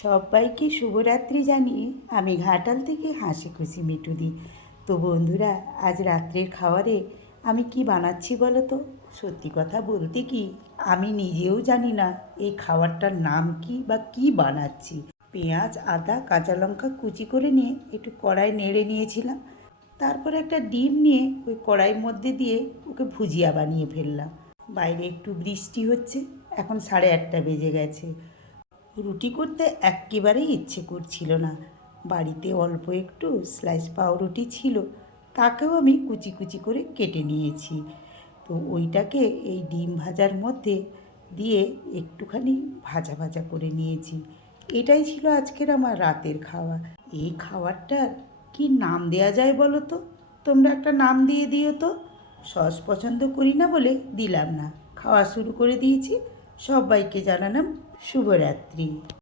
সবাইকে শুভরাত্রি জানিয়ে আমি ঘাটাল থেকে হাসি খুশি মিঠুদি। তো বন্ধুরা, আজ রাত্রের খাবারে আমি কি বানাচ্ছি বলো তো? সত্যি কথা বলতে কি, আমি নিজেও জানি না এই খাবারটার নাম কি বা কি বানাচ্ছি। পেঁয়াজ, আদা, কাঁচা লঙ্কা কুচি করে নিয়ে একটু কড়াই নেড়ে নিয়েছিলাম। তারপরে একটা ডিম নিয়ে ওই কড়াইয়ের মধ্যে দিয়ে ওকে ভুজিয়া বানিয়ে ফেললাম। বাইরে একটু বৃষ্টি হচ্ছে, এখন 8:30 বেজে গেছে। রুটি করতে একেবারেই ইচ্ছে করছিল না। বাড়িতে অল্প একটু স্লাইস পাউরুটি ছিল, তাকেও আমি কুচি কুচি করে কেটে নিয়েছি। তো ওইটাকে এই ডিম ভাজার মধ্যে দিয়ে একটুখানি ভাজা ভাজা করে নিয়েছি। এটাই ছিল আজকের আমার রাতের খাওয়া। এই খাবারটার কি নাম দেয়া যায় বলো তো? তোমরা একটা নাম দিয়ে দিও তো। সস পছন্দ করি না বলে দিলাম না, খাওয়া শুরু করে দিয়েছি। সবাইকে জানালাম শুভরাত্রি।